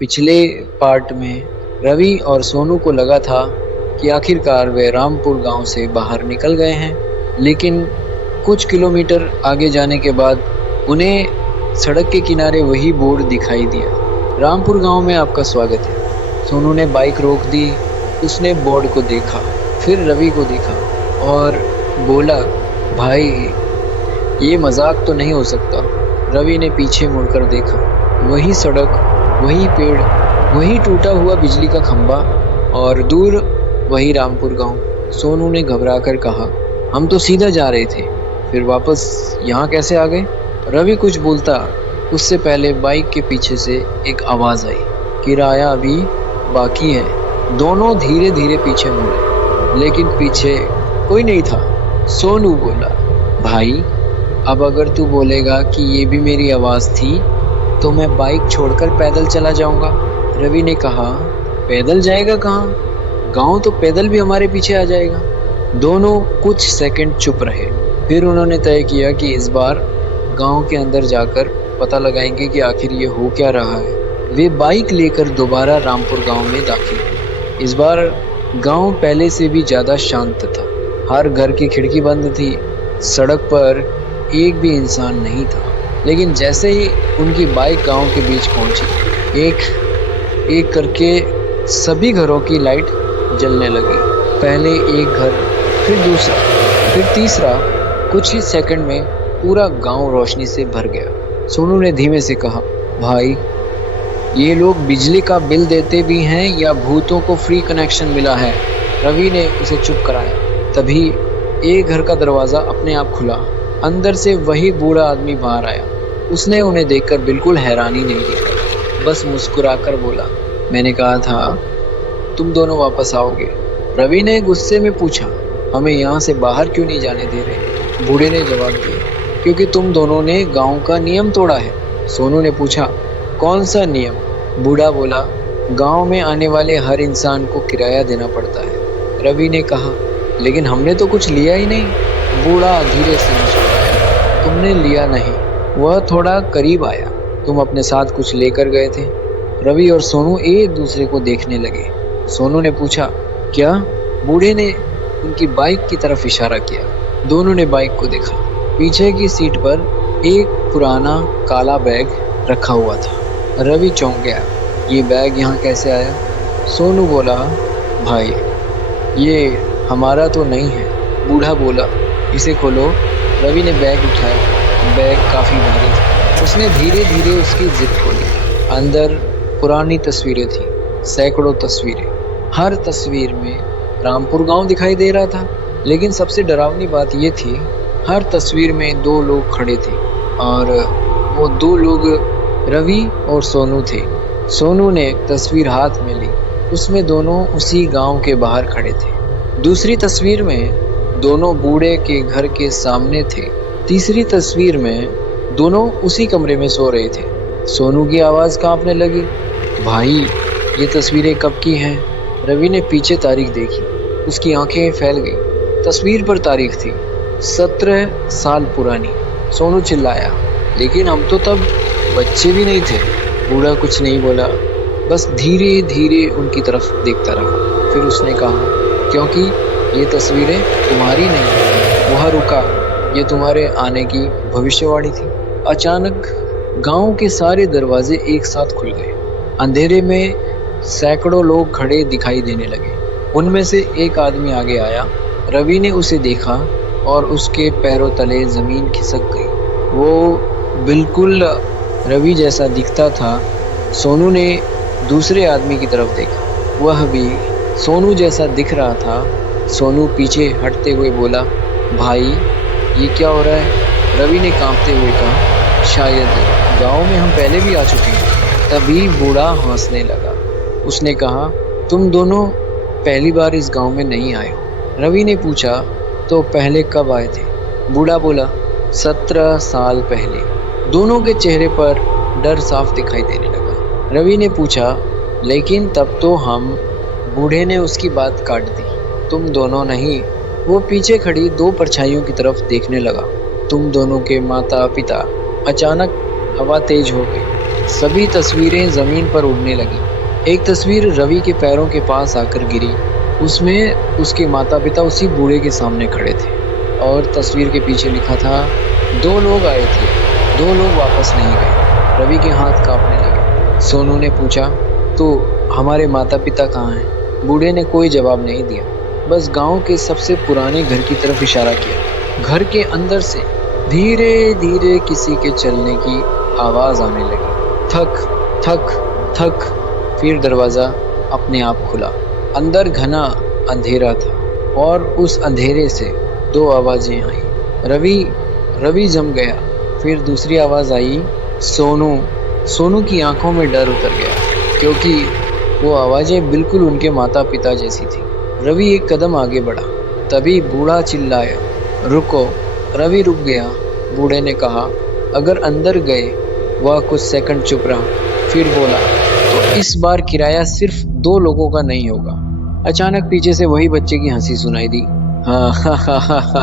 पिछले पार्ट में रवि और सोनू को लगा था कि आखिरकार वे रामपुर गांव से बाहर निकल गए हैं, लेकिन कुछ किलोमीटर आगे जाने के बाद उन्हें सड़क के किनारे वही बोर्ड दिखाई दिया, रामपुर गांव में आपका स्वागत है। सोनू ने बाइक रोक दी। उसने बोर्ड को देखा, फिर रवि को देखा और बोला, भाई ये मजाक तो नहीं हो सकता। रवि ने पीछे मुड़कर देखा, वही सड़क, वही पेड़, वही टूटा हुआ बिजली का खंभा और दूर वही रामपुर गांव। सोनू ने घबराकर कहा, हम तो सीधा जा रहे थे, फिर वापस यहाँ कैसे आ गए? रवि कुछ बोलता उससे पहले बाइक के पीछे से एक आवाज़ आई, किराया अभी बाकी है। दोनों धीरे धीरे पीछे मुड़े, लेकिन पीछे कोई नहीं था। सोनू बोला, भाई अब अगर तू बोलेगा कि ये भी मेरी आवाज़ थी तो मैं बाइक छोड़कर पैदल चला जाऊंगा। रवि ने कहा, पैदल जाएगा कहाँ? गांव तो पैदल भी हमारे पीछे आ जाएगा। दोनों कुछ सेकंड चुप रहे, फिर उन्होंने तय किया कि इस बार गांव के अंदर जाकर पता लगाएंगे कि आखिर ये हो क्या रहा है। वे बाइक लेकर दोबारा रामपुर गांव में दाखिल हुए। इस बार गांव पहले से भी ज़्यादा शांत था। हर घर की खिड़की बंद थी, सड़क पर एक भी इंसान नहीं था। लेकिन जैसे ही उनकी बाइक गांव के बीच पहुंची, एक एक करके सभी घरों की लाइट जलने लगी। पहले एक घर, फिर दूसरा, फिर तीसरा। कुछ ही सेकंड में पूरा गांव रोशनी से भर गया। सोनू ने धीमे से कहा, भाई ये लोग बिजली का बिल देते भी हैं या भूतों को फ्री कनेक्शन मिला है? रवि ने उसे चुप कराया। तभी एक घर का दरवाज़ा अपने आप खुला। अंदर से वही बूढ़ा आदमी बाहर आया। उसने उन्हें देखकर बिल्कुल हैरानी नहीं दिखाई, बस मुस्कुराकर बोला, मैंने कहा था तुम दोनों वापस आओगे। रवि ने गुस्से में पूछा, हमें यहाँ से बाहर क्यों नहीं जाने दे रहे? बूढ़े ने जवाब दिया, क्योंकि तुम दोनों ने गांव का नियम तोड़ा है। सोनू ने पूछा, कौन सा नियम? बूढ़ा बोला, गांव में आने वाले हर इंसान को किराया देना पड़ता है। रवि ने कहा, लेकिन हमने तो कुछ लिया ही नहीं। बूढ़ा धीरे से मुस्कुराया, तुमने लिया नहीं, वह थोड़ा करीब आया। तुम अपने साथ कुछ लेकर गए थे। रवि और सोनू एक दूसरे को देखने लगे। सोनू ने पूछा, क्या? बूढ़े ने उनकी बाइक की तरफ इशारा किया। दोनों ने बाइक को देखा। पीछे की सीट पर एक पुराना काला बैग रखा हुआ था। रवि चौंक गया, ये बैग यहाँ कैसे आया? सोनू बोला, भाई ये हमारा तो नहीं है। बूढ़ा बोला, इसे खोलो। रवि ने बैग उठाया। बैग काफ़ी भारी था। उसने धीरे धीरे उसकी जिप खोली। अंदर पुरानी तस्वीरें थी, सैकड़ों तस्वीरें। हर तस्वीर में रामपुर गांव दिखाई दे रहा था। लेकिन सबसे डरावनी बात यह थी, हर तस्वीर में दो लोग खड़े थे और वो दो लोग रवि और सोनू थे। सोनू ने एक तस्वीर हाथ में ली। उसमें दोनों उसी गांव के बाहर खड़े थे। दूसरी तस्वीर में दोनों बूढ़े के घर के सामने थे। तीसरी तस्वीर में दोनों उसी कमरे में सो रहे थे। सोनू की आवाज़ कांपने लगी, भाई ये तस्वीरें कब की हैं? रवि ने पीछे तारीख देखी। उसकी आंखें फैल गई। तस्वीर पर तारीख थी 17 साल पुरानी। सोनू चिल्लाया, लेकिन हम तो तब बच्चे भी नहीं थे। बूढ़ा कुछ नहीं बोला, बस धीरे धीरे उनकी तरफ देखता रहा। फिर उसने कहा, क्योंकि ये तस्वीरें तुम्हारी नहीं। वह रुका, ये तुम्हारे आने की भविष्यवाणी थी। अचानक गांव के सारे दरवाजे एक साथ खुल गए। अंधेरे में सैकड़ों लोग खड़े दिखाई देने लगे। उनमें से एक आदमी आगे आया। रवि ने उसे देखा और उसके पैरों तले ज़मीन खिसक गई। वो बिल्कुल रवि जैसा दिखता था। सोनू ने दूसरे आदमी की तरफ देखा, वह भी सोनू जैसा दिख रहा था। सोनू पीछे हटते हुए बोला, भाई ये क्या हो रहा है? रवि ने कांपते हुए कहा, शायद गांव में हम पहले भी आ चुके हैं। तभी बूढ़ा हंसने लगा। उसने कहा, तुम दोनों पहली बार इस गांव में नहीं आए हो। रवि ने पूछा, तो पहले कब आए थे? बूढ़ा बोला, 17 साल पहले। दोनों के चेहरे पर डर साफ दिखाई देने लगा। रवि ने पूछा, लेकिन तब तो हम। बूढ़े ने उसकी बात काट दी, तुम दोनों नहीं। वो पीछे खड़ी दो परछाइयों की तरफ देखने लगा। तुम दोनों के माता पिता। अचानक हवा तेज हो गई। सभी तस्वीरें जमीन पर उड़ने लगी। एक तस्वीर रवि के पैरों के पास आकर गिरी। उसमें उसके माता पिता उसी बूढ़े के सामने खड़े थे और तस्वीर के पीछे लिखा था, 2 लोग आए थे, 2 लोग वापस नहीं गए। रवि के हाथ कांपने लगे। सोनू ने पूछा, तो हमारे माता पिता कहाँ हैं? बूढ़े ने कोई जवाब नहीं दिया, बस गांव के सबसे पुराने घर की तरफ इशारा किया। घर के अंदर से धीरे धीरे किसी के चलने की आवाज आने लगी। थक थक थक। फिर दरवाजा अपने आप खुला। अंदर घना अंधेरा था और उस अंधेरे से 2 आवाजें आई। रवि जम गया। फिर दूसरी आवाज आई, सोनू। सोनू की आंखों में डर उतर गया क्योंकि वो आवाजें बिल्कुल उनके माता पिता जैसी थी। रवि एक कदम आगे बढ़ा। तभी बूढ़ा चिल्लाया, रुको। रवि रुक गया। बूढ़े ने कहा, अगर अंदर गए। वह कुछ सेकंड चुप रहा, फिर बोला, तो इस बार किराया सिर्फ 2 लोगों का नहीं होगा। अचानक पीछे से वही बच्चे की हंसी सुनाई दी। हाँ हा हा हा हा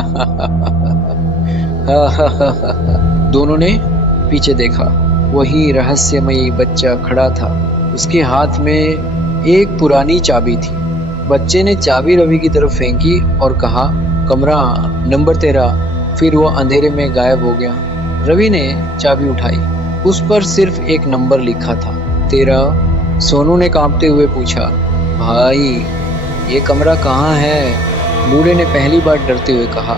हा हा हा। दोनों ने पीछे देखा। वही रहस्यमयी बच्चा खड़ा था। उसके हाथ में एक पुरानी चाबी थी। बच्चे ने चाबी रवि की तरफ फेंकी और कहा, कमरा नंबर 13। फिर वो अंधेरे में गायब हो गया। रवि ने चाबी उठाई। उस पर सिर्फ एक नंबर लिखा था, 13। सोनू ने कांपते हुए पूछा, भाई ये कमरा कहाँ है? बूढ़े ने पहली बार डरते हुए कहा,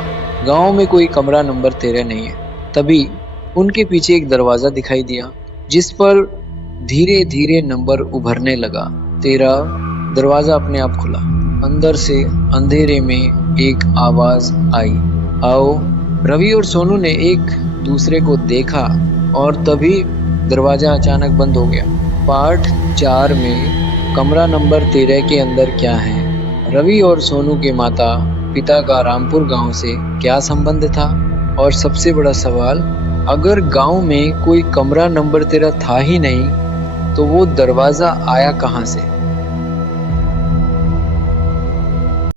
गांव में कोई कमरा नंबर 13 नहीं है। तभी उनके पीछे एक दरवाजा दिखाई दिया जिस पर धीरे धीरे नंबर उभरने लगा। 13। दरवाजा अपने आप खुला। अंदर से अंधेरे में एक आवाज आई, आओ। रवि और सोनू ने एक दूसरे को देखा और तभी दरवाजा अचानक बंद हो गया। पार्ट 4 में कमरा नंबर 13 के अंदर क्या है? रवि और सोनू के माता पिता का रामपुर गांव से क्या संबंध था? और सबसे बड़ा सवाल, अगर गांव में कोई कमरा नंबर 13 था ही नहीं तो वो दरवाजा आया कहां से?